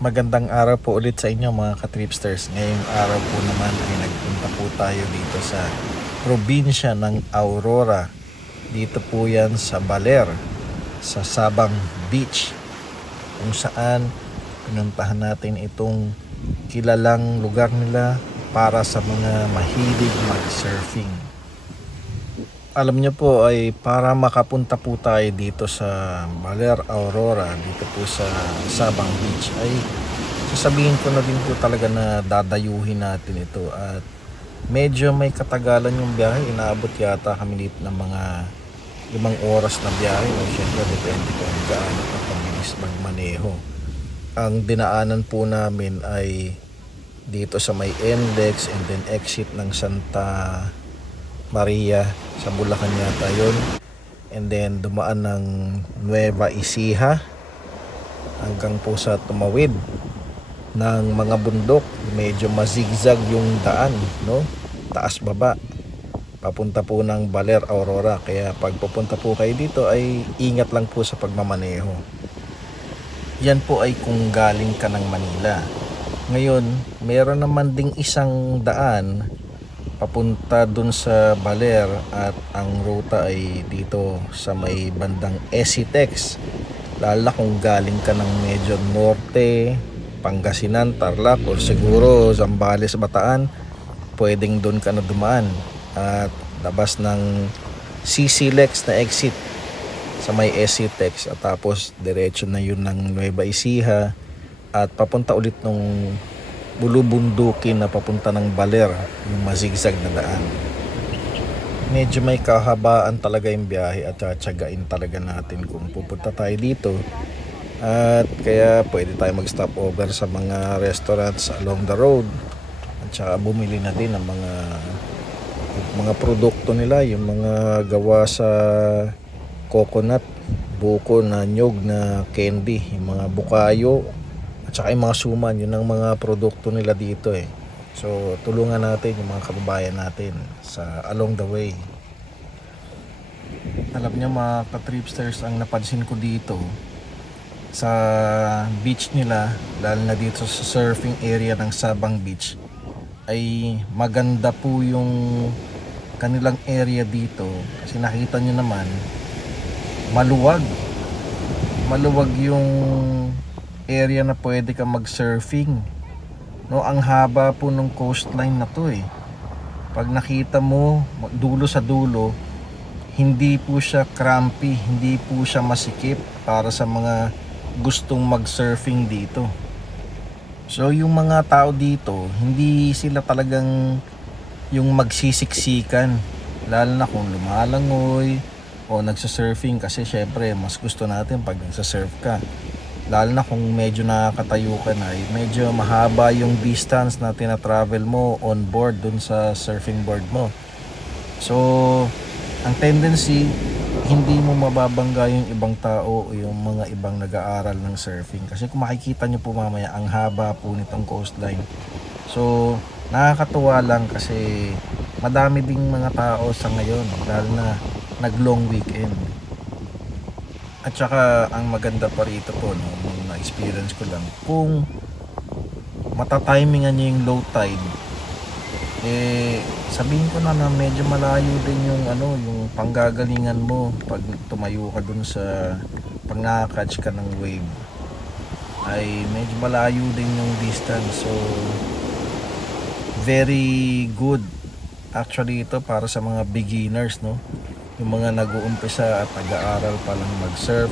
Magandang araw po ulit sa inyo mga ka-tripsters. Ngayong araw po naman ay nagpunta po tayo dito sa probinsya ng Aurora. Dito po yan sa Baler, sa Sabang Beach, kung saan pinuntahan natin itong kilalang lugar nila para sa mga mahilig mag-surfing. Alam niyo po ay para makapunta po tayo dito sa Baler, Aurora, dito po sa Sabang Beach, ay sasabihin ko na din po talaga na dadayuhin natin ito at medyo may katagalan yung biyahe. Inaabot yata kami dito ng mga 5 oras na biyahe. Siyempre depende kung gaano ka kabilis magmaneho. Ang dinaanan po namin ay dito sa may NLEX and then exit ng Santa Maria sa Bulacan yata yun, and then dumaan ng Nueva Ecija hanggang po sa tumawid ng mga bundok. Medyo mazigzag yung daan, no? Taas baba papunta po ng Baler, Aurora. Kaya pag pupunta po kayo dito ay ingat lang po sa pagmamaneho. Yan po ay kung galing ka ng Manila. Ngayon meron naman ding isang daan papunta dun sa Baler at ang ruta ay dito sa may bandang Esitex. Lalo kung galing ka ng medyo norte, Pangasinan, Tarlac, or siguro Zambales, Bataan, pwedeng dun ka na dumaan at labas ng CCLEX na exit sa may Esitex at tapos diretso na yun ng Nueva Ecija at papunta ulit nung bulubundukin na papunta ng Baler, yung mazigzag na daan. Medyo may kahabaan talaga yung biyahe at tiyagain talaga natin kung pupunta tayo dito. At kaya pwede tayo mag-stop over sa mga restaurants along the road at saka bumili na din ng mga produkto nila, yung mga gawa sa coconut, buko na nyog na candy, yung mga bukayo at saka yung mga suman. Yun ang mga produkto nila dito eh. So tulungan natin yung mga kababayan natin sa along the way. Alam niyo mga ka-tripsters, ang napansin ko dito sa beach nila, lalo na dito sa surfing area ng Sabang Beach, ay maganda po yung kanilang area dito. Kasi nakita nyo naman, maluwag yung area na pwede ka mag-surfing, no? Ang haba po ng coastline na to eh. Pag nakita mo dulo sa dulo, hindi po siya crampy, hindi po siya masikip para sa mga gustong mag-surfing dito. So yung mga tao dito, hindi sila talagang yung magsisiksikan, lalo na kung lumalangoy o nagsa-surfing, kasi syempre mas gusto natin pag nagsa-surf ka. Lalo na kung medyo nakakatayo ka na, medyo mahaba yung distance na tina-travel mo on board dun sa surfing board mo. So, ang tendency, hindi mo mababangga yung ibang tao o yung mga ibang nag-aaral ng surfing. Kasi kung makikita nyo po mamaya, ang haba po nitong coastline. So, nakakatuwa lang kasi madami ding mga tao sa ngayon, lalo na nag-long weekend. At saka ang maganda pa rito po, no, nung na-experience ko lang, kung matatimingan nyo yung low tide, eh sabihin ko na medyo malayo din yung yung panggagalingan mo pag tumayo ka dun sa pag nakakatch ka ng wave, ay medyo malayo din yung distance. So very good actually ito para sa mga beginners, no, yung mga nag-uumpisa at nag-aaral pa lang mag-surf.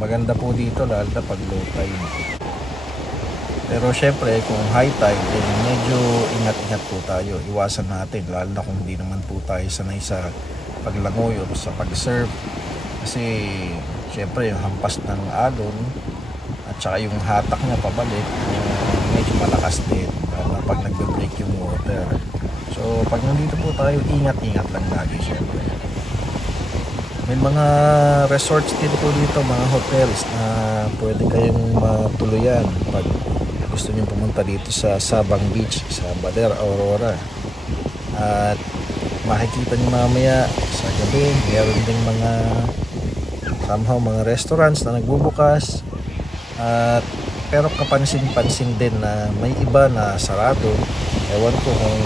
Maganda po dito lalo na pag low tide. Pero syempre kung high tide, medyo ingat-ingat po tayo. Iwasan natin, lalo na kung hindi naman po tayo sanay sa paglangoy o sa pag-surf. Kasi syempre yung hampas ng alon at saka yung hatak niya pabalik, medyo malakas din pag nagbe-break yung water. So pag nandito po tayo, ingat-ingat lang lagi syempre. May mga resorts din po dito, mga hotels na pwede kayong matuluyan pag gusto niyo pumunta dito sa Sabang Beach, sa Baler, Aurora. At makikita niyo mamaya sa gabi, meron ding mga somehow mga restaurants na nagbubukas. At pero kapansin-pansin din na may iba na sarado. Ewan ko kung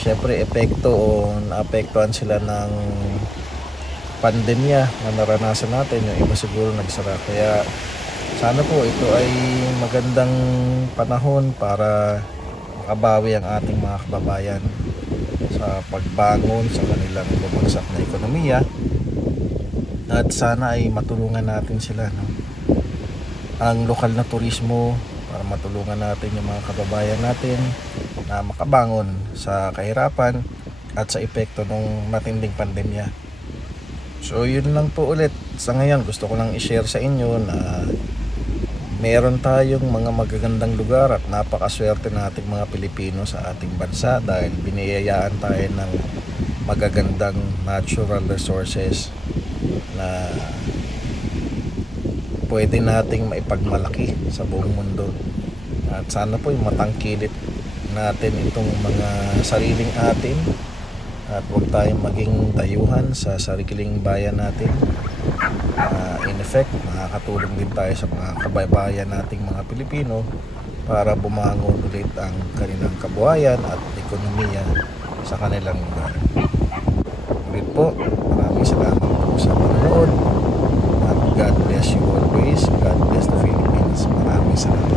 syempre epekto o naapektuhan sila ng pandemya na naranasan natin. Yung iba siguro nagsara. Kaya sana po ito ay magandang panahon para makabawi ang ating mga kababayan sa pagbangon sa kanilang bumagsak na ekonomiya, at sana ay matulungan natin sila, no? Ang lokal na turismo, para matulungan natin yung mga kababayan natin na makabangon sa kahirapan at sa epekto ng matinding pandemya. So yun lang po ulit. Sa ngayon gusto ko lang i-share sa inyo na meron tayong mga magagandang lugar at napakaswerte nating mga Pilipino sa ating bansa dahil biniyayaan tayo ng magagandang natural resources na pwede nating maipagmalaki sa buong mundo. At sana po yung matangkilik natin itong mga sariling atin at huwag tayong maging dayuhan sa sariling bayan natin. In effect, makakatulong din tayo sa mga kababayan nating mga Pilipino para bumangon ulit ang kanilang kabuhayan at ekonomiya sa kanilang lugar. Ulit po, maraming salamat po sa panonood at God bless you always. God bless the Philippines. Maraming salamat.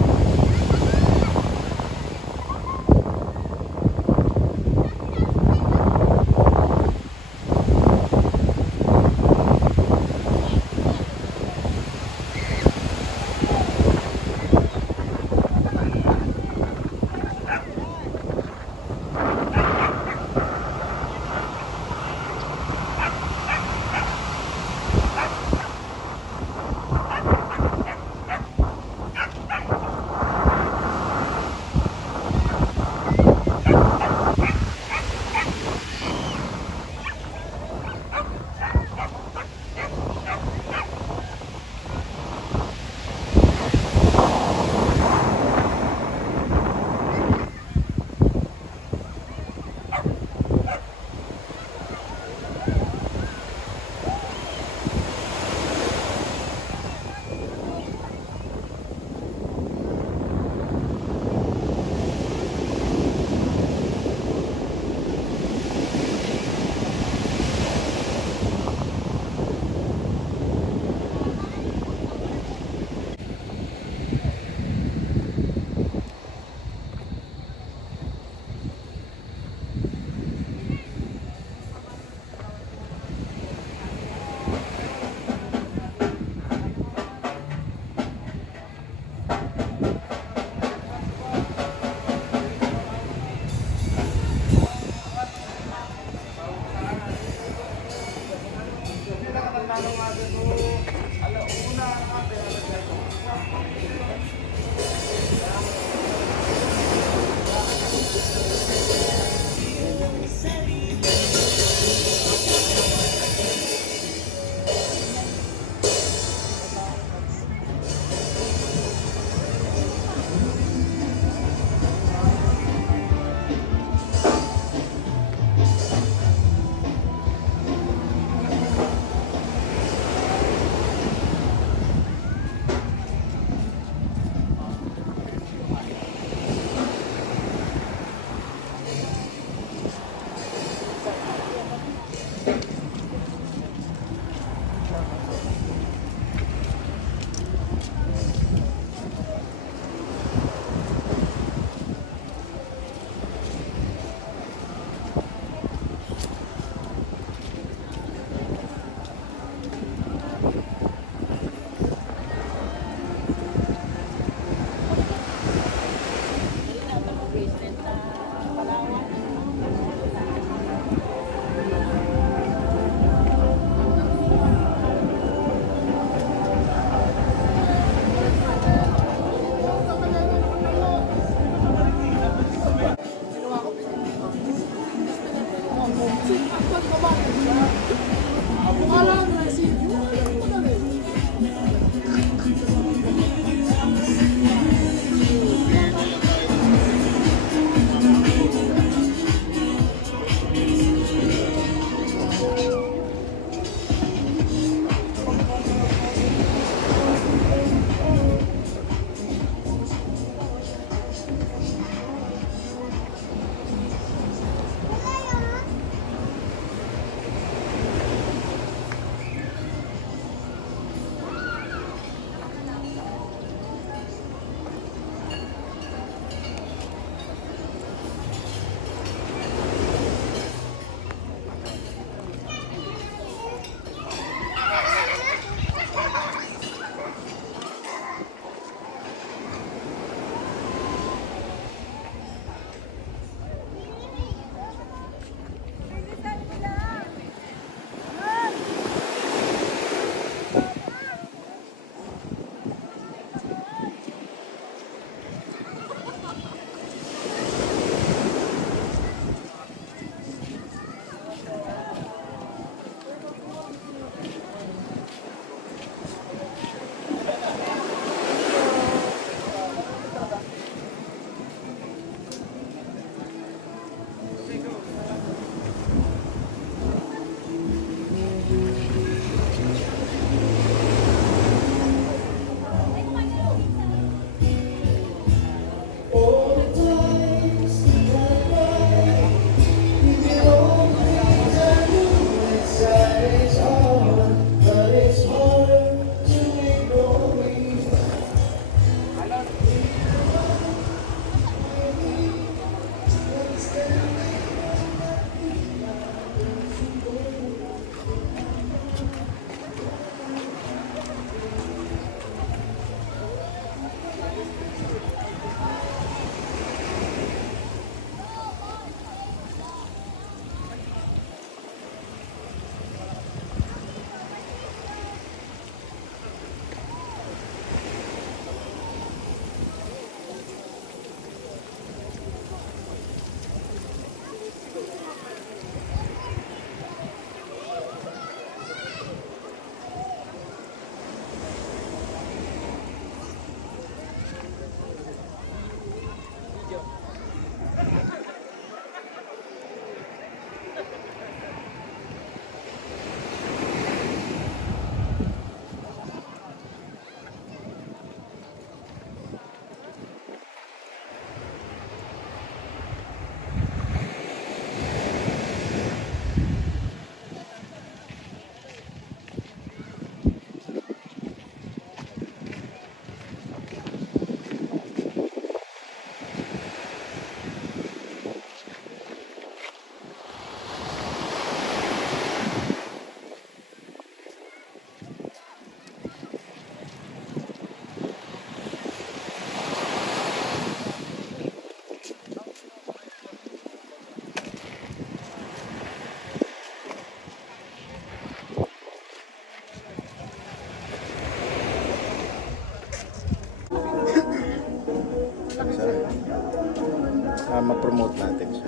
ma-promote natin.